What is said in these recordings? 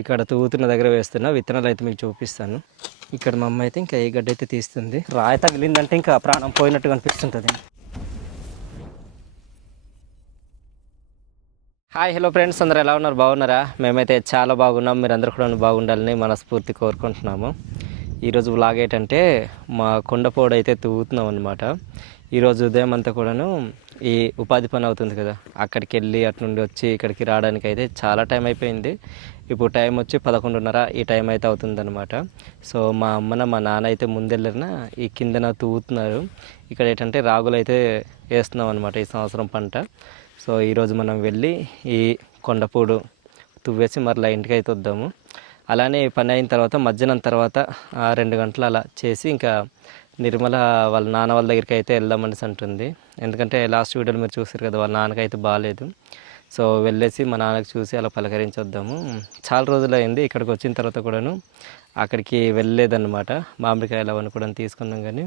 ఇక్కడ తూగుతున్న దగ్గర వేస్తున్నా, విత్తనాలు అయితే మీకు చూపిస్తాను. ఇక్కడ మా అమ్మ అయితే ఇంకా ఏ గడ్డ అయితే తీస్తుంది. రాయి తగిలిందంటే ఇంకా ప్రాణం పోయినట్టు కనిపిస్తుంటుంది. హాయ్ హలో ఫ్రెండ్స్, అందరూ ఎలా ఉన్నారు? బాగున్నారా? మేమైతే చాలా బాగున్నాం. మీరు అందరూ కూడా బాగుండాలని మనస్ఫూర్తి కోరుకుంటున్నాము. ఈరోజు వ్లాగ్ ఏంటంటే మా కొండపోడు అయితే తూగుతున్నాం అనమాట. ఈరోజు ఉదయం అంతా కూడాను ఈ ఉపాధి పని అవుతుంది కదా, అక్కడికి వెళ్ళి అటు నుండి వచ్చి ఇక్కడికి రావడానికి అయితే చాలా టైం అయిపోయింది. ఇప్పుడు టైం వచ్చి 11:30 ఈ టైం అయితే అవుతుందన్నమాట. సో మా అమ్మన మా నాన్న అయితే ముందెళ్ళిన ఈ కిందన తూగుతున్నారు. ఇక్కడ ఏంటంటే రాగులు అయితే వేస్తున్నాం అనమాట ఈ సంవత్సరం పంట. సో ఈరోజు మనం వెళ్ళి ఈ కొండపూడు తువ్వేసి మరలా ఇంటికి అయితే వద్దాము. అలానే పని అయిన తర్వాత మధ్యాహ్నం తర్వాత 2 గంటలు అలా చేసి ఇంకా నిర్మల వాళ్ళ నాన్న వాళ్ళ దగ్గరికి అయితే వెళ్దామనేసి అంటుంది. ఎందుకంటే లాస్ట్ వీడియోలో మీరు చూసారు కదా, వాళ్ళ నాన్నకైతే బాగాలేదు. సో వెళ్ళేసి మా నాన్నకి చూసి అలా పలకరించి వద్దాము. చాలా రోజులు అయింది ఇక్కడికి వచ్చిన తర్వాత కూడాను అక్కడికి వెళ్ళలేదన్నమాట. మామిడికాయలు అవన్నీ కూడా తీసుకున్నాం, కానీ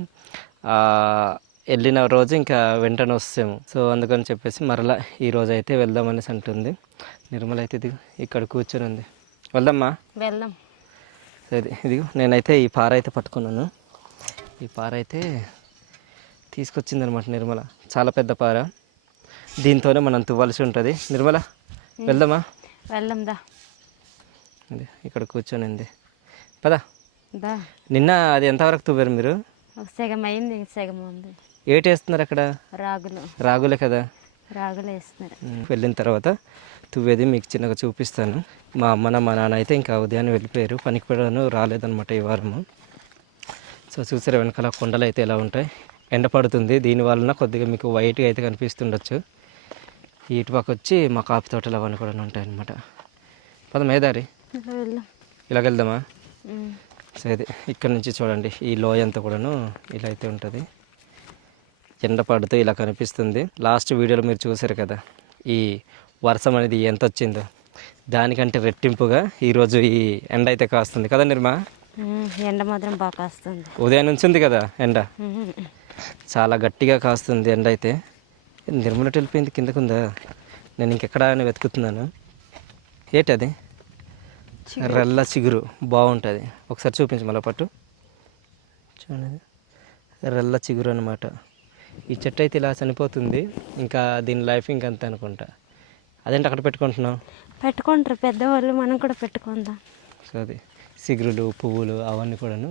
వెళ్ళిన రోజు ఇంకా వెంటనే వస్తాము. సో అందుకని చెప్పేసి మరలా ఈరోజు అయితే వెళ్దామనేసి అంటుంది. నిర్మల అయితే ఇది ఇక్కడ కూర్చొని ఉంది. వెళ్దామ్మా, వెళ్దాం. సరే ఇదిగో నేనైతే ఈ పార అయితే పట్టుకున్నాను. ఈ పార అయితే తీసుకొచ్చిందనమాట నిర్మల. చాలా పెద్ద పార, దీంతోనే మనం తువ్వాల్సి ఉంటుంది. నిర్మల వెళ్దామా? వెళ్దాం దా. అది ఇక్కడ కూర్చొని ఉంది. పదా. దా. నిన్న అది ఎంతవరకు తువ్వారు మీరు? సగం అయింది, సగం ఉంది. ఏటి వేస్తున్నారు అక్కడ? రాగులు. రాగులే కదా, రాగులు వేస్తున్నారు. వెళ్ళిన తర్వాత తువ్వేది మీకు చిన్నగా చూపిస్తాను. మా అమ్మన మా నాన్న అయితే ఇంకా ఉదయాన్నే వెళ్ళిపోయారు. పనికి పడను రాలేదన్నమాట ఈ వారము. సో చూసారా వెనకాల కొండలు అయితే ఎలా ఉంటాయి. ఎండ పడుతుంది, దీనివలన కొద్దిగా మీకు వైట్గా అయితే కనిపిస్తుండొచ్చు. ఇటుపక్క వచ్చి మా కాపు తోటలు అవన్నీ కూడా ఉంటాయి అన్నమాట. పదం ఏదారి ఇలాగ వెళ్దామా? సరే ఇక్కడ నుంచి చూడండి, ఈ లోయ అంతా కూడాను ఇలా అయితే ఉంటుంది. ఎండ పడుతూ ఇలా కనిపిస్తుంది. లాస్ట్ వీడియోలో మీరు చూసారు కదా, ఈ వర్షం అనేది ఎంత వచ్చిందో దానికంటే రెట్టింపుగా ఈరోజు ఈ ఎండ అయితే కాస్తుంది కదా నిర్మా? ఎండ మాత్రం బాగా కాస్తుంది. ఉదయం నుంచి ఉంది కదా ఎండ, చాలా గట్టిగా కాస్తుంది ఎండ అయితే. నిర్మల వెళ్ళిపోయింది, కిందకుందా? నేను ఇంకెక్కడ వెతుకుతున్నాను. ఏంటది? రెల్ల చిగురు బాగుంటుంది. ఒకసారి చూపించు మళ్ళీ పట్టు. చూడండి, రెల్ల చిగురు అనమాట. ఈ చెట్టు అయితే ఇలా చనిపోతుంది, ఇంకా దీని లైఫ్ ఇంకంత అనుకుంటా. అదేంటి అక్కడ పెట్టుకుంటున్నావు? పెట్టుకుంటారు పెద్దవాళ్ళు, మనం కూడా పెట్టుకుందాం. సో అది చిగురులు పువ్వులు అవన్నీ కూడాను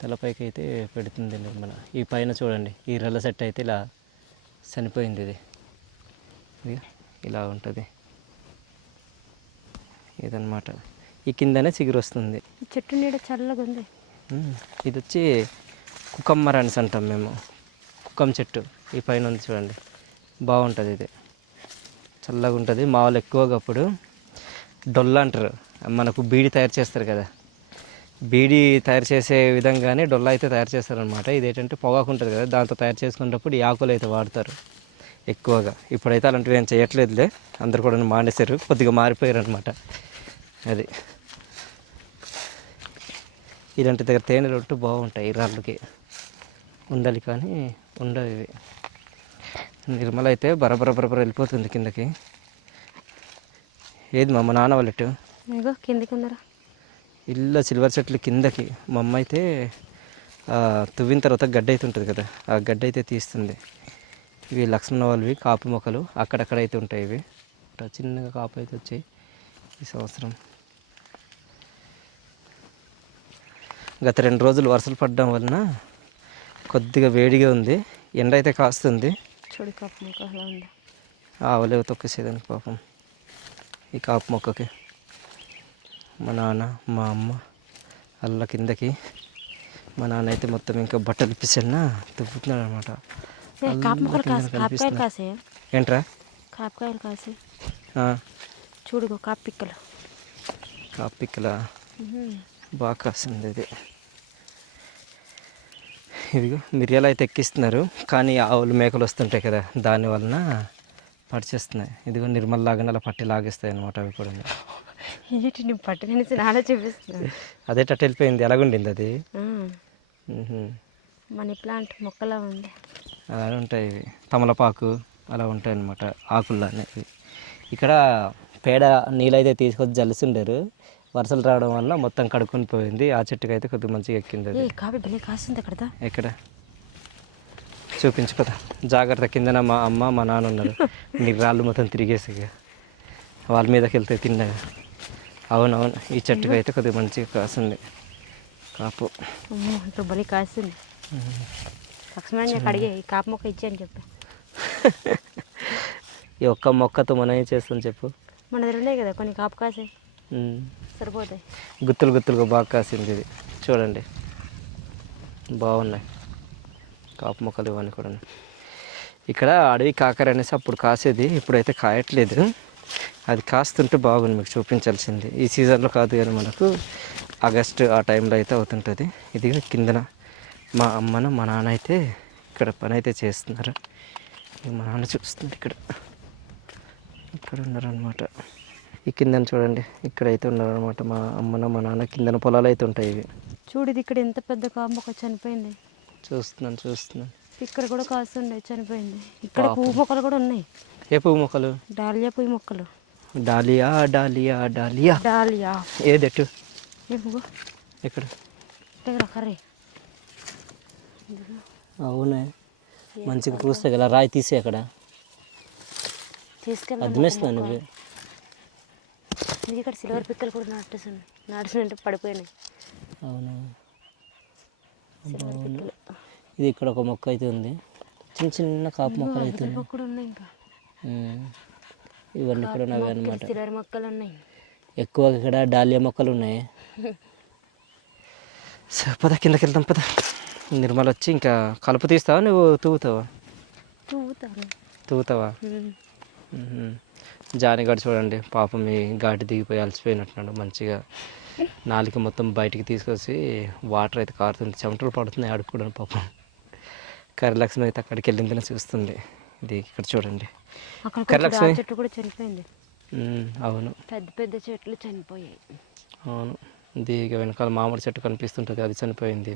తలపైకి అయితే పెడుతుంది నిర్మల. ఈ పైన చూడండి, ఈ రెల్ల చెట్టు అయితే ఇలా చనిపోయింది. ఇది ఇలా ఉంటుంది ఇదన్నమాట. ఈ కిందనే చిగురు వస్తుంది. చెట్టు నీడ చల్లగా ఉంది. ఇది వచ్చి కుకమ్మర్ అనేసి అంటాం మేము, కుక్కం చెట్టు. ఈ పైన ఉంది చూడండి, బాగుంటుంది. ఇది చల్లగా ఉంటుంది. మా వాళ్ళు ఎక్కువగా అప్పుడు డొల్ల అంటారు, మనకు బీడి తయారు చేస్తారు కదా, బీడి తయారు చేసే విధంగానే డొల్ల అయితే తయారు చేస్తారనమాట. ఇదేంటంటే పొగాకు ఉంటుంది కదా, దాంతో తయారు చేసుకునేటప్పుడు ఈ ఆకులు అయితే వాడతారు ఎక్కువగా. ఇప్పుడైతే అలాంటివి ఏం చేయట్లేదులే, అందరు కూడా మానేశారు, కొద్దిగా మారిపోయారు అనమాట. అది ఇలాంటి దగ్గర తేనె రొట్టు బాగుంటాయి. ఈ రాళ్ళకి ఉండాలి కానీ ఉండవు ఇవి. నిర్మల అయితే బరబర వెళ్ళిపోతుంది కిందకి. ఏది మా నాన్న వాళ్ళట్టు కిందకి ఉన్నారా? ఇల్లు సిల్వర్ చెట్లు కిందకి. మా అమ్మ అయితే తువ్విన తర్వాత గడ్డ అయితే ఉంటుంది కదా, ఆ గడ్డ అయితే తీస్తుంది. ఇవి లక్ష్మణ వాళ్ళవి కాపు మొక్కలు, అక్కడక్కడైతే ఉంటాయి. ఇవి చిన్నగా కాపు అయితే వచ్చాయి ఈ సంవత్సరం. గత 2 రోజులు వర్షాలు పడడం వలన కొద్దిగా వేడిగా ఉంది, ఎండ అయితే కాస్తుంది. చూడు కాపు మొక్క అలా ఉంది. ఆవలేవు తొక్కేసేదానికి పాపం ఈ కాపు మొక్కకి. మా నాన్న మా అమ్మ అల్ల కిందకి. మా నాన్న అయితే మొత్తం ఇంకా బట్టలు ఇప్పిస్తున్నా తుప్పుతున్నాడు అనమాట. ఏంట్రా? కాపుకాయలు కాసి చూడు, కాపు పిక్కలు. కాపు పిక్కల బాగా కాస్తుంది. ఇది ఇదిగో మిరియాలు అయితే ఎక్కిస్తున్నారు, కానీ ఆవులు మేకలు వస్తుంటాయి కదా, దాని వలన పడిచేస్తున్నాయి. ఇదిగో నిర్మల్లాగానే అలా పట్టి లాగేస్తాయి అనమాట అవి కూడా. పట్టి నానే చూపిస్తున్నాను. అదే టట్ వెళ్ళిపోయింది, ఎలాగుండింది అది? మనీ ప్లాంట్ మొక్కలా ఉంది. అలానే ఉంటాయి ఇవి, తమలపాకు అలా ఉంటాయి అన్నమాట ఆకుల్లానే. ఇక్కడ పేడ నీళ్ళైతే తీసుకొచ్చి జల్లిస్తుండారు, వర్షాలు రావడం వల్ల మొత్తం కడుక్కొని పోయింది. ఆ చెట్టుకి అయితే కొద్దిగా మంచిగా ఎక్కింది అది. కాపీ భలే కాస్తుంది అక్కడ. ఎక్కడ చూపించు కదా, జాగ్రత్త. కిందన మా అమ్మ మా నాన్న ఉన్నారు. నీకు రాళ్ళు మొత్తం తిరిగేసి వాళ్ళ మీదకి వెళ్తే తిన్నా. అవునవును, ఈ చెట్టుకి అయితే కొద్దిగా మంచిగా కాసింది కాపు. అమ్మో ఇప్పుడు భలే కాస్తుంది. లక్ష్మణ్ అడిగే ఈ కాపు మొక్క ఇచ్చాను చెప్పు. ఈ ఒక్క మొక్కతో మనం ఏం చేస్తాం చెప్పు. మన దగ్గర ఉన్నాయి కదా కొన్ని కాపు కాసాయి, సరిపోతాయి. గుత్తులు గుత్తులుగా బాగా కాసింది ఇది. చూడండి బాగున్నాయి కాపు మొక్కలు ఇవన్నీ కూడా. ఇక్కడ అడవి కాకర అనేసి అప్పుడు కాసేది, ఇప్పుడైతే కాయట్లేదు. అది కాస్తుంటే బాగుంది, మీకు చూపించాల్సింది. ఈ సీజన్లో కాదు కానీ మనకు ఆగస్టు ఆ టైంలో అయితే అవుతుంటుంది. ఇది కిందన మా అమ్మను మా నాన్న అయితే ఇక్కడ పని అయితే చేస్తున్నారు. మా నాన్న చూస్తుంది ఇక్కడ ఉన్నారనమాట. ఈ కిందన చూడండి, ఇక్కడైతే ఉన్నారనమాట మా అమ్మన మా నాన్న. కిందన పొలాలు అయితే ఉంటాయి ఇవి. చూడు ఇది ఇక్కడ ఎంత పెద్ద కాపు మొక్క చనిపోయింది. చూస్తున్నాను. ఇక్కడ కూడా కాస్తుండే చనిపోయింది. ఇక్కడ పువ్వు మొక్కలు కూడా ఉన్నాయి. ఏ పువ్వు మొక్కలు? డాలియా పువ్వు మొక్కలు. డాలియా డాలియా డాలియా డాలియా ఏదెట్టు? ఏ పువ్వు? ఎక్కడ? ఇక్కడ కర్రీ. అవునే, మంచిగా పూస్తాయి కదా. రాయి తీసే అక్కడ తీసుకెళ్ళి అద్దుమేస్తున్నాను నువ్వు. ఇక్కడ సిల్వర్ పిక్కలు కూడా నాటుతుంటే పడిపోయినాయి. అవునా, సిల్వర్ పిక్కలు. ఇది ఇక్కడ ఒక మొక్క అయితే ఉంది, చిన్న చిన్న కాపు మొక్కలు అయితే కూడా ఉన్నాయి. ఇంకా ఇవన్నీ కూడా నవ్వే అనమాట. సిల్వర్ మొక్కలు ఉన్నాయి ఎక్కువ. ఇక్కడ డాలియా మొక్కలు ఉన్నాయి. పద కిందకి వెళ్దాం పద. నిర్మల వచ్చి ఇంకా కలుపు తీస్తావా నువ్వు? తూగుతావా? జానిగాడు చూడండి పాపం, మీ ఘాటి దిగిపోయి అలసిపోయినట్టున్నాడు. మంచిగా నాలుక మొత్తం బయటికి తీసుకొచ్చి వాటర్ అయితే కారుతుంది, చెమటలు పడుతున్నాయి ఆడుకోవడానికి పాపం. కరిలక్ష్మి అయితే అక్కడికి వెళ్ళిందని చూస్తుంది. ఇది ఇక్కడ చూడండి, కరిలక్ష్మి చెట్టు కూడా చనిపోయింది. అవును, పెద్ద పెద్ద చెట్లు చనిపోయాయి. అవును. ఇది ఇక వెనకాల మామిడి చెట్టు కనిపిస్తుంటుంది, అది చనిపోయింది.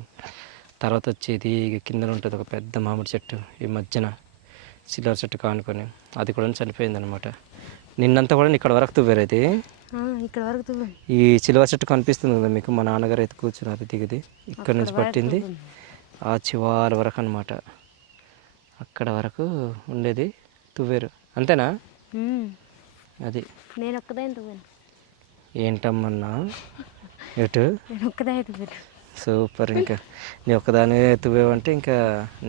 తర్వాత వచ్చేది ఇక కింద ఉంటుంది ఒక పెద్ద మామిడి చెట్టు, ఈ మధ్యన సిల్వర్ చెట్టు కానుకొని, అది కూడా చనిపోయింది అనమాట. నిన్నంతా కూడా ఇక్కడ వరకు తువ్వారు. అయితే ఇక్కడ వరకు ఈ సిల్వర్ చెట్టు కనిపిస్తుంది కదా మీకు, మా నాన్నగారు అయితే కూర్చున్నారు దిగిది. ఇక్కడ నుంచి పట్టింది ఆ చివరి వరకు అనమాట. అక్కడ వరకు ఉండేది తువ్వేరు, అంతేనా? అది నేను ఒక్కదాన్ని తువ్వాను. ఏంటమ్మన్నా ఎటు? నేను ఒక్కదాన్ని తువ్వాను. సూపర్. ఇంకా నీ ఒక్కదాని తువ్వేవంటే ఇంకా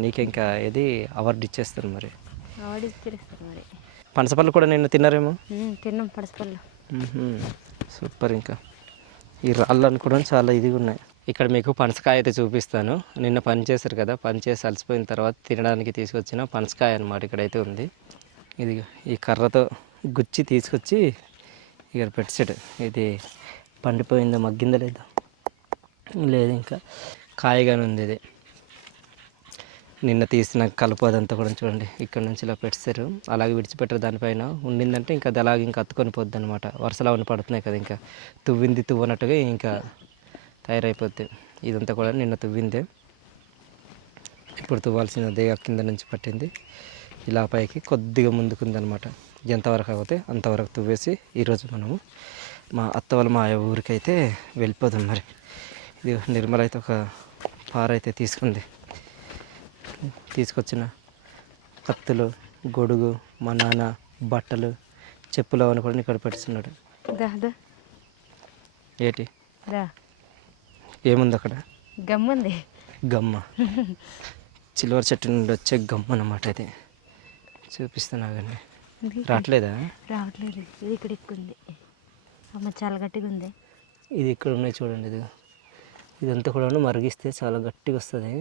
నీకు ఇంకా ఏది అవార్డు ఇచ్చేస్తారు మరి. అవార్డు ఇచ్చేస్తారు మరి. పనసపళ్ళు కూడా నిన్ను తిన్నారేమో? తిన్నాం పనసపళ్ళు. సూపర్. ఇంకా ఈ రాళ్ళు అనుకోవడం చాలా ఇదిగా ఉన్నాయి. ఇక్కడ మీకు పనసకాయ అయితే చూపిస్తాను. నిన్న పని చేశారు కదా, పని చేసి అలసిపోయిన తర్వాత తినడానికి తీసుకొచ్చిన పనసకాయ అనమాట. ఇక్కడైతే ఉంది. ఇది ఈ కర్రతో గుచ్చి తీసుకొచ్చి ఇక్కడ పెట్టాడు. ఇది పండిపోయిందో మగ్గిందో లేదో లేదు, ఇంకా కాయగానే ఉంది. ఇది నిన్న తీసిన కలుపు అదంతా కూడా చూడండి, ఇక్కడ నుంచి ఇలా పెట్టారు. అలాగే విడిచిపెట్టారు. దానిపైన ఉండిందంటే ఇంకా అది అలాగే ఇంకా అత్తుకొని పోద్ది అనమాట. వరుసలు అవన్నీ పడుతున్నాయి కదా, ఇంకా తువ్వింది తువ్వనట్టుగా ఇంకా తయారైపోద్ది. ఇదంతా కూడా నిన్న తువ్విందే, ఇప్పుడు తువ్వాల్సినదే. కింద నుంచి పట్టింది ఇలా పైకి కొద్దిగా ముందుకుందనమాట. ఎంతవరకు అవుతే అంతవరకు తువ్వేసి ఈరోజు మనము మా అత్త వాళ్ళ మా ఊరికైతే వెళ్ళిపోదాం. మరి ఇది నిర్మల అయితే ఒక పారైతే తీసుకొచ్చిన కత్తులు, గొడుగు, మా నాన్న బట్టలు, చెప్పులు అవన్నీ కూడా ఇక్కడ పెట్టున్నాడు. ఏంటి ఏముంది అక్కడ? గమ్ముంది. గమ్మ, సిల్వర్ చెట్టు నుండి వచ్చే గమ్మ అన్నమాట. ఇది చూపిస్తున్నా కానీ రావట్లేదు. ఇది ఇక్కడ ఎక్కువ ఉంది. అమ్మ చాలా గట్టిగా ఉంది. ఇది ఇక్కడ ఉన్నాయి చూడండి. ఇదంతా కూడా మరిగిస్తే చాలా గట్టిగా వస్తుంది.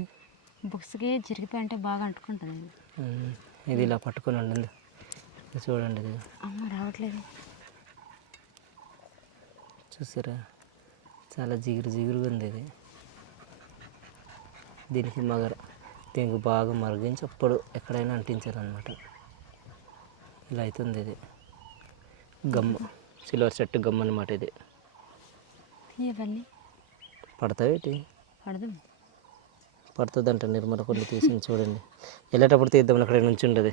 బుక్స్కి చిరిగిపోయి అంటే బాగా అంటుకుంటుంది. ఇది ఇలా పట్టుకొని ఉండండి, చూడండి. ఇది అమ్మ రావట్లేదు, చూసారా? చాలా జిగురుగా ఉంది. ఇది దీనికి బాగా మరిగించి అప్పుడు ఎక్కడైనా అంటించారనమాట. ఇలా అవుతుంది. ఇది గమ్మ, సిల్వర్ చెట్టు గమ్మ అనమాట. ఇది ఇవన్నీ పడతావేటి? పడుతుందంట. నిర్మల కొన్ని తీసింది చూడండి. వెళ్ళేటప్పుడు తీద్దామని అక్కడ నుంచి ఉండదు.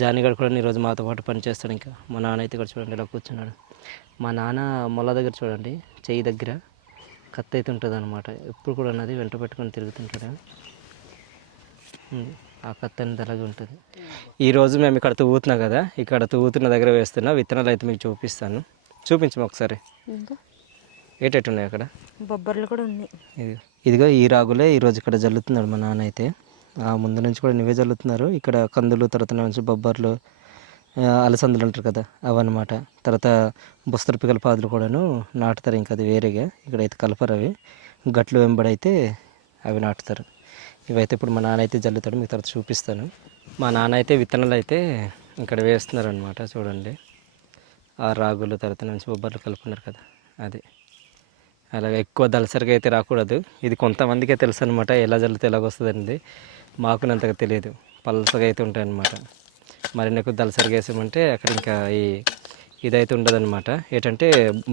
జానిగాడు కూడా ఈరోజు మాతో పాటు పని చేస్తాడు. ఇంకా మా నాన్న అయితే ఇక్కడ చూడండి ఇలా కూర్చున్నాడు. మా నాన్న మొల దగ్గర చూడండి, చెయ్యి దగ్గర కత్తి అయితే ఉంటుంది అనమాట. ఎప్పుడు కూడా అన్నది వెంట పెట్టుకొని తిరుగుతుంటాడు. ఆ కత్తి అనేది అలాగే ఉంటుంది. ఈరోజు మేము ఇక్కడ తవ్వుతున్నాం కదా, ఇక్కడ తవ్వుతున్న దగ్గర వేస్తున్నా విత్తనాలు అయితే మీకు చూపిస్తాను. చూపించము ఒకసారి. ఇంకా ఏటెట్టు ఉన్నాయి అక్కడ బొబ్బర్లు కూడా ఉన్నాయి. ఇదిగో ఈ రాగులే ఈరోజు ఇక్కడ జల్లుతున్నాడు మా నాన్న అయితే. ఆ ముందు నుంచి కూడా నువ్వే జల్లుతున్నారు. ఇక్కడ కందులు, తర్వాత నుంచి బొబ్బర్లు, అలసందులు అంటారు కదా అవన్నమాట. తర్వాత బుస్తరు పిక్కల పాదులు కూడాను నాటుతారు. ఇంకా అది వేరేగా ఇక్కడైతే కలపరు. అవి గట్లు వెంబడైతే అవి నాటుతారు. ఇవైతే ఇప్పుడు మా నాన్న అయితే జల్లుతాడు, మీకు తర్వాత చూపిస్తాను. మా నాన్న అయితే విత్తనాలు అయితే ఇక్కడ వేస్తున్నారు అనమాట. చూడండి, ఆ రాగులు తర్వాత నుంచి బొబ్బర్లు కలుపుకున్నారు కదా, అది అలాగే ఎక్కువ దళసరిగా అయితే రాకూడదు. ఇది కొంతమందికే తెలుసు అనమాట, ఎలా జల్లితే ఎలాగొస్తుంది అనేది. మాకు అంతగా తెలియదు. పలసగా అయితే ఉంటాయన్నమాట. మరి ఎక్కువ దళసరిగా వేసామంటే అక్కడ ఇంకా ఇదైతే ఉండదన్నమాట. ఏంటంటే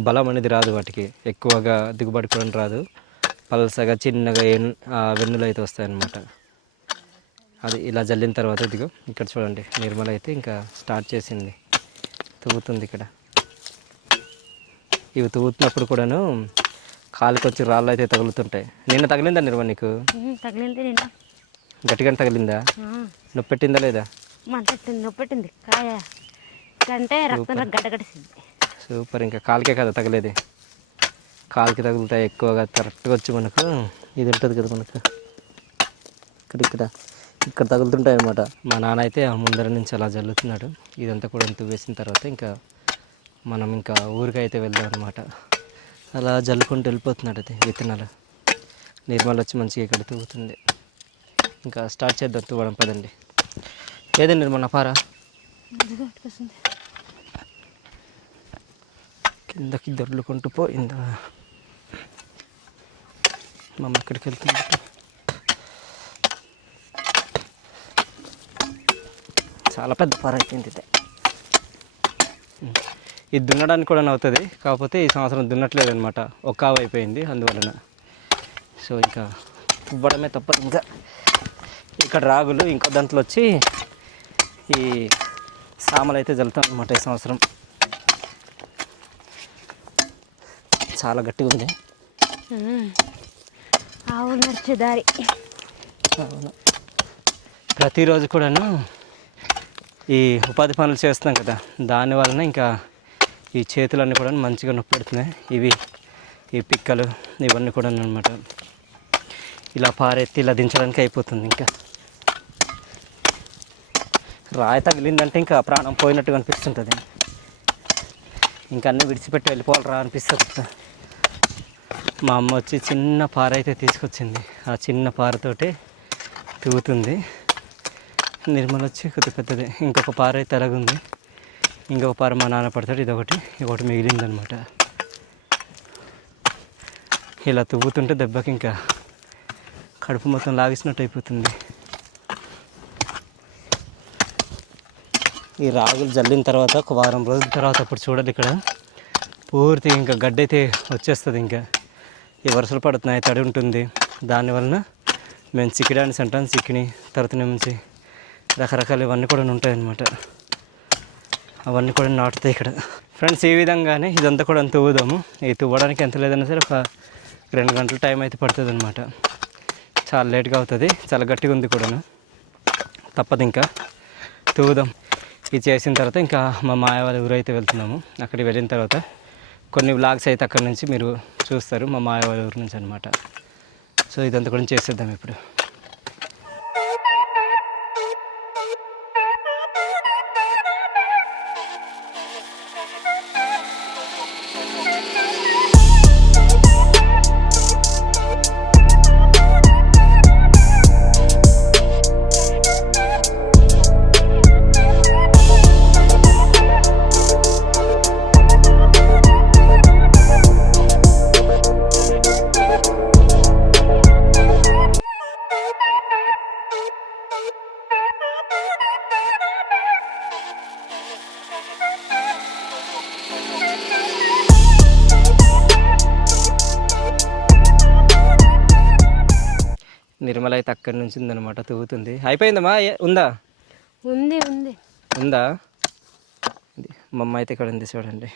బలం అనేది రాదు వాటికి, ఎక్కువగా దిగుబడి కూడా రాదు. పలసగా చిన్నగా వెన్నులు అయితే వస్తాయన్నమాట. అది ఇలా జల్లిన తర్వాత ఇదిగో ఇక్కడ చూడండి, నిర్మల అయితే ఇంకా స్టార్ట్ చేసింది, తవ్వుతుంది ఇక్కడ. ఇవి తవ్వుతున్నప్పుడు కూడాను కాలుకి వచ్చి రాళ్ళు అయితే తగులుతుంటాయి. నిన్న తగిలిందా నిర్మల నీకు? తగిలింది నిన్న, గట్టిగా తగిలిందా? నొప్పి పెట్టిందా లేదా? నొప్పి పెట్టింది. కాయ అంటే రక్తం గడ్డగడిసింది. సూపర్. ఇంకా కాలుకే కదా తగిలేది, కాలుకి తగులుతాయి ఎక్కువగా. కరెక్ట్గా వచ్చి మనకు ఇది ఉంటుంది కదా, మనకు ఇక్కడ తగులుతుంటాయి అన్నమాట. మా నాన్న అయితే ముందర నుంచి అలా జల్లుతున్నాడు. ఇదంతా కూడా వేసిన తర్వాత ఇంకా మనం ఇంకా ఊరికి అయితే వెళ్దాం అనమాట. అలా జల్లుకుంటూ వెళ్ళిపోతున్నాడు అయితే విత్తనాలు. నిర్మల్ వచ్చి మంచిగా ఇక్కడ తవ్వుతుంది. ఇంకా స్టార్ట్ చేద్దాం తవ్వడం, పదండి. ఏదండి నిర్మల్ పారా కిందకి దొర్లుకుంటూ పోయిందా? మా అమ్మ ఇక్కడికి వెళ్తుంది. చాలా పెద్ద పార అయిపోయింది ఇది. ఇది దున్నడానికి కూడా అవుతుంది, కాకపోతే ఈ సంవత్సరం దున్నట్లేదు అనమాట. ఒక ఆవు అయిపోయింది అందువలన. సో ఇంకా ఇవ్వడమే తప్పదు. ఇంకా ఇక్కడ రాగులు, ఇంకో దాంట్లో వచ్చి ఈ సామలు అయితే జల్లుతాం అనమాట ఈ సంవత్సరం. చాలా గట్టిగా ఉంది. ఆవులు నడిచే దారి. అవును, ప్రతిరోజు కూడాను ఈ ఉపాధి పనులు చేస్తున్నాం కదా, దానివలన ఇంకా ఈ చేతులన్నీ కూడా మంచిగా నొప్పి పెడుతున్నాయి. ఈ పిక్కలు ఇవన్నీ కూడా అనమాట. ఇలా పారెత్తి ఇలా దించడానికి అయిపోతుంది. ఇంకా రాయి తగిలిందంటే ఇంకా ప్రాణం పోయినట్టుగా అనిపిస్తుంటుంది. ఇంకా అన్నీ విడిచిపెట్టి వెళ్ళిపోవాలరా అనిపిస్తుంది. మా అమ్మ వచ్చి చిన్న పార అయితే తీసుకొచ్చింది. ఆ చిన్న పారతోటి తవ్వుతుంది. నిర్మల వచ్చి కొద్ది పెద్దది. ఇంకొక పార అయితే అలాగుంది. ఇంకొక పార మా నాన్న పడతాడు. ఇదొకటి మిగిలిందనమాట. ఇలా తవ్వుతుంటే దెబ్బకి ఇంకా కడుపు మొత్తం లాగేసినట్టు అయిపోతుంది. ఈ రాగులు జల్లిన తర్వాత ఒక వారం రోజుల తర్వాత అప్పుడు చూడాలి, ఇక్కడ పూర్తి ఇంకా గడ్డ అయితే వచ్చేస్తుంది. ఇంకా ఈ వర్షాలు పడుతున్నాయి, తడి ఉంటుంది. దానివలన మేము చిక్కిడాన్ని అంటాం, చిక్కిని తర్వాత నుంచి రకరకాలు ఇవన్నీ కూడా ఉంటాయన్నమాట. అవన్నీ కూడా నాటుతాయి ఇక్కడ. ఫ్రెండ్స్, ఈ విధంగానే ఇదంతా కూడా తవ్వుదాము. ఇది తవ్వడానికి ఎంత లేదన్నా సరే ఒక 2 గంటల టైం అయితే పడుతుంది అనమాట. చాలా లేట్గా అవుతుంది, చాలా గట్టిగా ఉంది కూడాను. తప్పదు, ఇంకా తవ్వుదాం. ఇది చేసిన తర్వాత ఇంకా మా మాయ వాళ్ళ ఊరు అయితే వెళ్తున్నాము. అక్కడికి వెళ్ళిన తర్వాత కొన్ని వ్లాగ్స్ అయితే అక్కడ నుంచి మీరు చూస్తారు, మా మాయ వాళ్ళ ఊరు నుంచి అనమాట. సో ఇదంతా కూడా చేసేద్దాం ఇప్పుడు. నిర్మల అయితే అక్కడి నుంచి ఉందన్నమాట, తవ్వుతుంది. అయిపోయిందమ్మా? ఉందా? ఉందా? ఇది మా అమ్మ అయితే ఇక్కడ ఉంది చూడండి.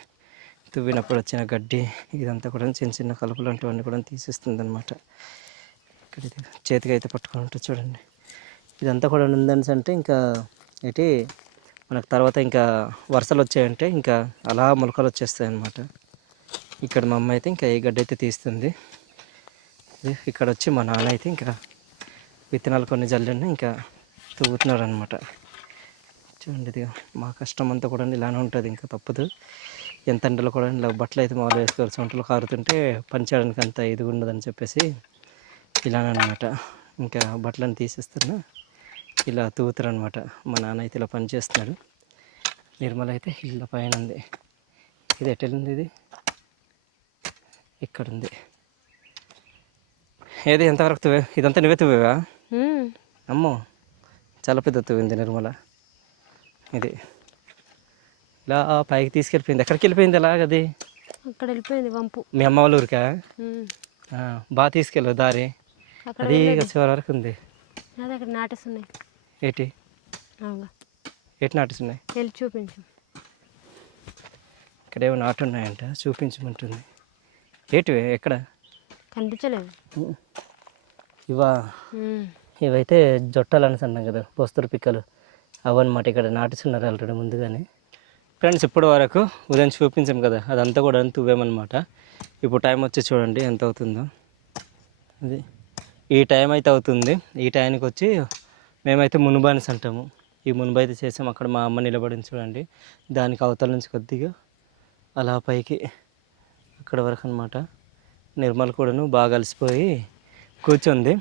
తువ్వినప్పుడు వచ్చిన గడ్డి ఇదంతా కూడా చిన్న చిన్న కలుపులు లాంటివన్నీ కూడా తీసేస్తుంది అనమాట. ఇక్కడ ఇది చేతికి అయితే పట్టుకొని ఉంటుంది చూడండి. ఇదంతా కూడా ఉందని అంటే ఇంకా ఏంటి మనకు తర్వాత ఇంకా వరుసలు వచ్చాయంటే ఇంకా అలా మొలకలు వచ్చేస్తాయి అన్నమాట. ఇక్కడ మా అమ్మ అయితే ఇంకా ఏ గడ్డి అయితే తీస్తుంది. ఇక్కడ వచ్చి మా నాన్న అయితే ఇంకా విత్తనాలు కొన్ని జల్లని ఇంకా తూగుతున్నాడు అనమాట. చూడండి ఇది మా కష్టం అంతా కూడా ఇలానే ఉంటుంది, ఇంకా తప్పదు. ఎంత ఎండలో కూడా ఇలా బట్టలు అయితే మామూలు వేసుకోవాలి, సొంటలు కారుతుంటే పని చేయడానికి అంత ఇదిగా ఉండదని చెప్పేసి ఇలానే అనమాట. ఇంకా బట్టలను తీసేస్తాను ఇలా తూగుతారు అనమాట. మా నాన్న అయితే ఇలా పని చేస్తున్నాడు. నిర్మల అయితే ఇళ్ళ పైన ఉంది. ఇది ఎట్టెళ్ళింది, ఇది ఇక్కడ ఉంది. ఏది ఎంతవరకు తువ్వే? ఇదంతా నువ్వే తువ్వేవా? అమ్మో చాలా పెద్ద తువ్వింది నిర్మల. ఇది ఇలా పైకి తీసుకెళ్ళిపోయింది. ఎక్కడికి వెళ్ళిపోయింది అలాగది? అక్కడ వెళ్ళిపోయింది వంపు. మీ అమ్మ వాళ్ళ ఊరికా? బాగా తీసుకెళ్ళు దారి, అది చివరి వరకు ఉంది. అదే అక్కడ నాటేస్తున్నాయి. ఏటి ఏటి నాటుతున్నాయి? వెళ్ళి చూపించు. ఇక్కడ ఏమో నాటు ఉన్నాయంట, చూపించమంటుంది. ఏటివి ఎక్కడ కనిపించలేదు. ఇవా? ఇవైతే జొట్టాలని అన్నాం కదా, బొస్తరు పిక్కలు అవన్నమాట. ఇక్కడ నాటుతున్నారు ఆల్రెడీ ముందుగానే. ఫ్రెండ్స్ ఇప్పటి వరకు ఉదయం చూపించాం కదా, అదంతా కూడా తువ్వేమన్నమాట. ఇప్పుడు టైం వచ్చి చూడండి ఎంత అవుతుందో. అది ఈ టైం అయితే అవుతుంది. ఈ టైంకి వచ్చి మేమైతే మునుబానిస్ అంటాము. ఈ మునుబు అయితే చేసాం. అక్కడ మా అమ్మ నిలబడింది చూడండి, దానికి అవతల నుంచి కొద్దిగా అలా పైకి అక్కడ వరకు అనమాట. నిర్మల్ కూడాను బాగా అలసిపోయి కూర్చుంది.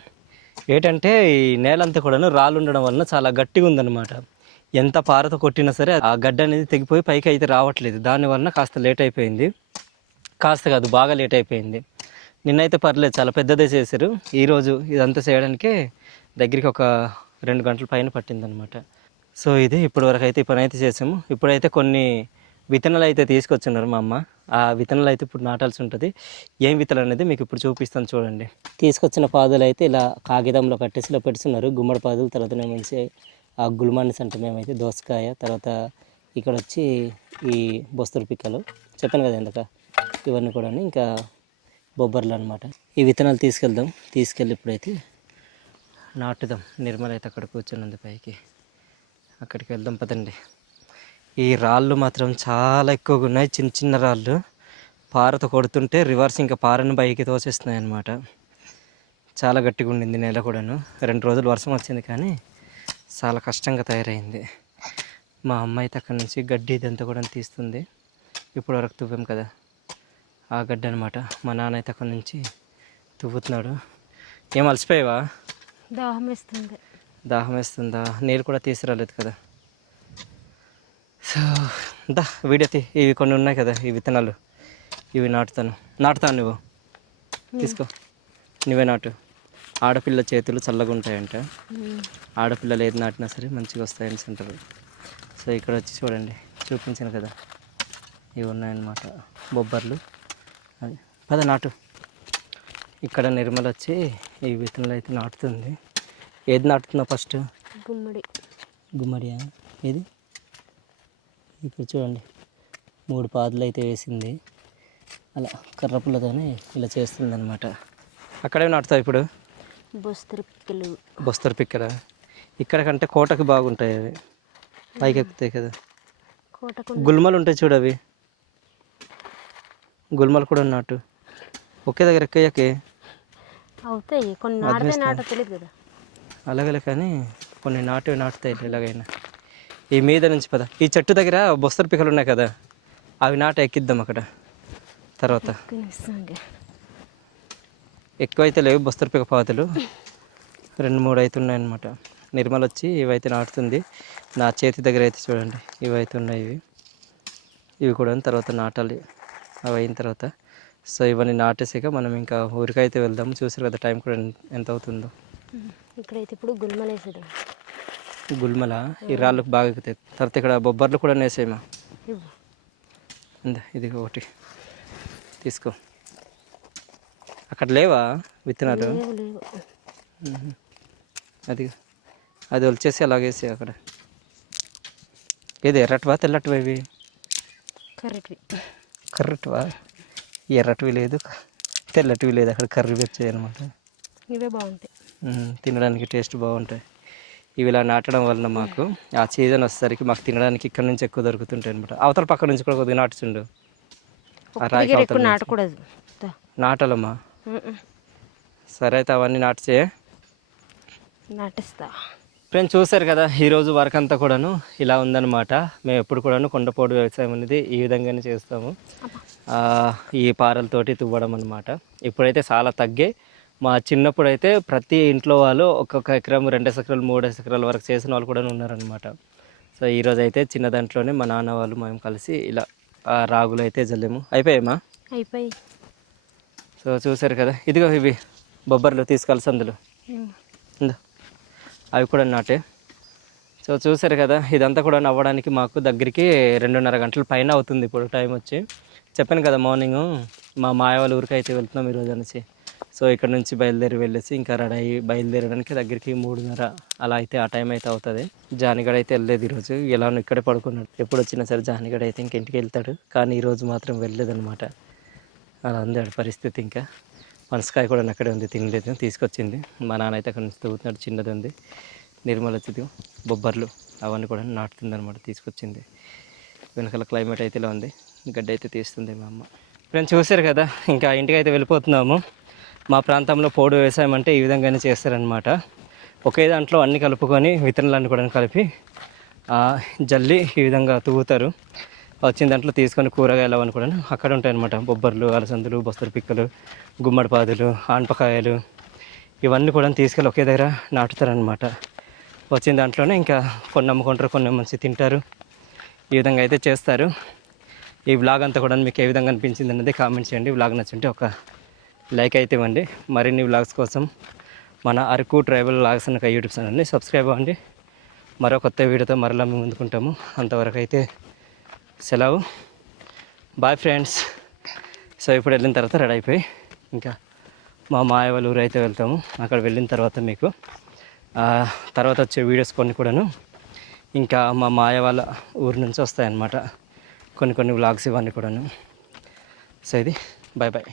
ఏంటంటే ఈ నేలంతా కూడాను రాళ్ళు ఉండడం వలన చాలా గట్టిగా ఉందన్నమాట. ఎంత పారతో కొట్టినా సరే ఆ గడ్డ అనేది తెగిపోయి పైకి అయితే రావట్లేదు. దానివల్ల కాస్త లేట్ అయిపోయింది. కాస్త కాదు, బాగా లేట్ అయిపోయింది. నిన్నైతే పర్లేదు, చాలా పెద్దదే చేశారు. ఈరోజు ఇదంతా చేయడానికే దగ్గరికి ఒక 2 గంటల పైన పట్టిందనమాట. సో ఇది ఇప్పటి వరకు అయితే ఈ పని అయితే చేసాము. ఇప్పుడైతే కొన్ని విత్తనాలు అయితే తీసుకొచ్చున్నారు మా అమ్మ. ఆ విత్తనాలు అయితే ఇప్పుడు నాటాల్సి ఉంటుంది. ఏం విత్తనాలు అనేది మీకు ఇప్పుడు చూపిస్తాను చూడండి. తీసుకొచ్చిన పాదులు అయితే ఇలా కాగితంలో కట్టేసి ఇలా పెడుతున్నారు. గుమ్మడి పాదులు, తర్వాత మంచి ఆ గుల్మానిస్ అంటే మేమైతే దోసకాయ, తర్వాత ఇక్కడ వచ్చి ఈ బొస్తరు పిక్కలు చెప్పాను కదా ఇందాక, ఇవన్నీ కూడా ఇంకా బొబ్బర్లు అనమాట. ఈ విత్తనాలు తీసుకెళ్ళి ఇప్పుడైతే నాటుదాం. నిర్మల అయితే అక్కడ కూర్చున్నది పైకి, అక్కడికి వెళ్దాం పదండి. ఈ రాళ్ళు మాత్రం చాలా ఎక్కువగా ఉన్నాయి, చిన్న చిన్న రాళ్ళు. పారతో కొడుతుంటే రివర్స్ ఇంకా పారను పైకి తోసేస్తున్నాయి అన్నమాట. చాలా గట్టిగా ఉండింది నేల కూడాను. 2 రోజులు వర్షం వచ్చింది కానీ చాలా కష్టంగా తయారైంది. మా అమ్మ అయితే అక్కడ నుంచి గడ్డి ఇదంతా కూడా తీస్తుంది. ఇప్పుడు వరకు తువ్వాం కదా ఆ గడ్డి అనమాట. మా నాన్న అయితే అక్కడ నుంచి తువ్వుతున్నాడు. ఏం అలసిపోయావా? దాహం వేస్తుందా? నీరు కూడా తీసుకురాలేదు కదా. సో వీడియో ఇవి కొన్ని ఉన్నాయి కదా, ఈ విత్తనాలు, ఇవి నాటుతాను నువ్వు తీసుకో, నువ్వే నాటు. ఆడపిల్ల చేతులు చల్లగా ఉంటాయంట. ఆడపిల్లలు ఏది నాటినా సరే మంచిగా వస్తాయని అంటారు. సో ఇక్కడ వచ్చి చూడండి, చూపించాను కదా, ఇవి ఉన్నాయన్నమాట బొబ్బర్లు. అది పద నాటు. ఇక్కడ నిర్మల వచ్చి ఈ విత్తనాలు అయితే నాటుతుంది. ఏది నాటుతున్నావు ఫస్ట్? గుమ్మడియా? ఏది? ఇప్పుడు చూడండి 3 పాదులు అయితే వేసింది. అలా కర్రపుల్లతోనే ఇలా చేస్తుంది అనమాట. అక్కడే నాటుతావు ఇప్పుడు? బొస్తరు పిక్కల ఇక్కడ కంటే కోటకి బాగుంటాయి అవి, పైకి ఎక్కుతాయి కదా. గుల్మలు ఉంటాయి చూడు, అవి గుల్మలు కూడా నాటు. ఒకే దగ్గర ఎక్కయ్యాకే అవుతాయి కొన్ని, అలాగలే కానీ కొన్ని నాటుతాయి ఎలాగైనా. ఈ మీద నుంచి పద, ఈ చెట్టు దగ్గర బొస్తరు పిక్కలు ఉన్నాయి కదా, అవి ఎక్కిద్దాం అక్కడ. తర్వాత ఎక్కువైతే లేవు బొస్తరు పిక్క పాతులు, 2-3 అయితే ఉన్నాయన్నమాట. నిర్మల్ వచ్చి ఇవైతే నాటుతుంది. నా చేతి దగ్గర అయితే చూడండి ఇవైతే ఉన్నాయి. ఇవి కూడా తర్వాత నాటాలి, అవి అయిన తర్వాత. సో ఇవన్నీ నాటేసాక మనం ఇంకా ఊరికైతే వెళ్దాము. చూసారు కదా టైం కూడా ఎంత అవుతుందో. ఇక్కడైతే ఇప్పుడు గుల్మలు వేసేద్దాం. గుల్మల ఈ రాళ్ళకు బాగా ఎక్కుతాయి. తర్వాత ఇక్కడ బొబ్బర్లు కూడా వేసేయమా. ఇది ఒకటి తీసుకో. అక్కడ లేవా విత్తనాలు? అది వచ్చేసి అలాగేసి అక్కడ. ఏది ఎర్రటివా తెల్లటివా? ఇవి కర్రటివా, ఎర్రటివి లేదు తెల్లటివి లేదు, అక్కడ కర్రీ వచ్చాయి అనమాట. ఇవే బాగుంటాయి. తినడానికి టేస్ట్ బాగుంటాయి. ఇవి ఇలా నాటడం వలన మాకు ఆ సీజన్ వచ్చేసరికి మాకు తినడానికి ఇక్కడ నుంచి ఎక్కువ దొరుకుతుంటాయి అనమాట. అవతల పక్క నుంచి కూడా కొద్దిగా నాటుచుండు. ఆ రాయికి దగ్గర అవతల ఎక్కువ నుంచి. నాటకూడదు. నాటాలమ్మా. సరే అయితే అవన్నీ నాటిచే. నాటిస్తా. ఫ్రెండ్స్ చూసారు కదా, ఈరోజు వర్క్ అంతా కూడాను ఇలా ఉందన్నమాట. మేము ఎప్పుడు కూడాను కొండపోడు వ్యవసాయం అనేది ఈ విధంగానే చేస్తాము. ఈ పారలతోటి తువ్వడం అనమాట. ఇప్పుడైతే చాలా తగ్గాయి. మా చిన్నప్పుడు అయితే ప్రతి ఇంట్లో వాళ్ళు ఒక్కొక్క ఎకరం, 2 ఎకరాలు, 3 ఎకరాల వరకు చేసిన వాళ్ళు కూడా ఉన్నారనమాట. సో ఈరోజు అయితే చిన్న దాంట్లోనే మా నాన్న వాళ్ళు మేము కలిసి ఇలా రాగులు అయితే జల్లేము. అయిపోయామా? అయిపోయి. సో చూసారు కదా, ఇదిగో ఇవి బొబ్బర్లు తీసుకెళ్ళి అందులో అవి కూడా నాటే. సో చూసారు కదా, ఇదంతా కూడా అవ్వడానికి మాకు దగ్గరికి 2.5 గంటల పైన అవుతుంది. ఇప్పుడు టైం వచ్చి చెప్పాను కదా, మార్నింగ్ మా మాయ వాళ్ళ ఊరికి అయితే వెళ్తున్నాం ఈరోజు అనేసి. సో ఇక్కడ నుంచి బయలుదేరి వెళ్ళేసి ఇంకా రెడీ అయ్యి బయలుదేరడానికి దగ్గరికి 3:30 అలా అయితే ఆ టైం అయితే అవుతుంది. జానిగడ అయితే వెళ్ళలేదు ఈరోజు, ఎలానో ఇక్కడే పడుకున్నాడు. ఎప్పుడు వచ్చినా సరే జానిగడ అయితే ఇంటికి వెళ్తాడు, కానీ ఈరోజు మాత్రం వెళ్ళలేదన్నమాట. అలా ఉంది ఆడ పరిస్థితి. ఇంకా పనసకాయ కూడా అక్కడే ఉంది, తినలేదు, తీసుకొచ్చింది మా నాన్న అయితే అక్కడ నుంచి తవ్వుతున్నాడు. చిన్నది ఉంది, నిర్మల వచ్చింది, బొబ్బర్లు అవన్నీ కూడా నాటుతుంది అనమాట, తీసుకొచ్చింది. వెనకాల క్లైమేట్ అయితే ఇలా ఉంది, గడ్డ అయితే తీస్తుంది మా అమ్మ. ఫ్రెండ్స్ చూసారు కదా, ఇంకా ఇంటికి అయితే వెళ్ళిపోతున్నాము. మా ప్రాంతంలో పోడు వ్యవసాయం అంటే ఈ విధంగానే చేస్తారనమాట. ఒకే దాంట్లో అన్నీ కలుపుకొని విత్తనాలన్నీ కూడా కలిపి జల్లి ఈ విధంగా తవ్వుతారు. వచ్చిన దాంట్లో తీసుకొని కూరగాయలు అవన్నీ కూడా అక్కడ ఉంటాయి అన్నమాట. బొబ్బర్లు, అలసందులు, బొస్తరు పిక్కలు, గుమ్మడి పాదులు, ఆనపకాయలు ఇవన్నీ కూడా తీసుకెళ్ళి ఒకే దగ్గర నాటుతారనమాట. వచ్చిన దాంట్లోనే ఇంకా కొన్ని అమ్ముకుంటారు, కొన్ని మంచి తింటారు. ఈ విధంగా అయితే చేస్తారు. ఈ వ్లాగ్ అంతా కూడా మీకు ఏ విధంగా అనిపించింది అనేది కామెంట్ చేయండి. వ్లాగ్ నచ్చుంటే ఒక లైక్ అయితే ఇవ్వండి. మరిన్ని వ్లాగ్స్ కోసం మన అరకు ట్రైబల్ వ్లాగ్స్ అనే యూట్యూబ్ ఛానల్ని సబ్స్క్రైబ్ అవ్వండి. మరో కొత్త వీడియోతో మరలా మేము ముందుకుంటాము. అంతవరకు అయితే సెలవు, బాయ్ ఫ్రెండ్స్. సో ఇప్పుడు వెళ్ళిన తర్వాత రెడీ అయిపోయి ఇంకా మా మాయ వాళ్ళ ఊరు అయితే వెళ్తాము. అక్కడ వెళ్ళిన తర్వాత మీకు తర్వాత వచ్చే వీడియోస్ కొన్ని కూడాను ఇంకా మా మాయ వాళ్ళ ఊరు నుంచి వస్తాయన్నమాట. కొన్ని వ్లాగ్స్ ఇవన్నీ కూడాను. సో ఇది బాయ్ బాయ్.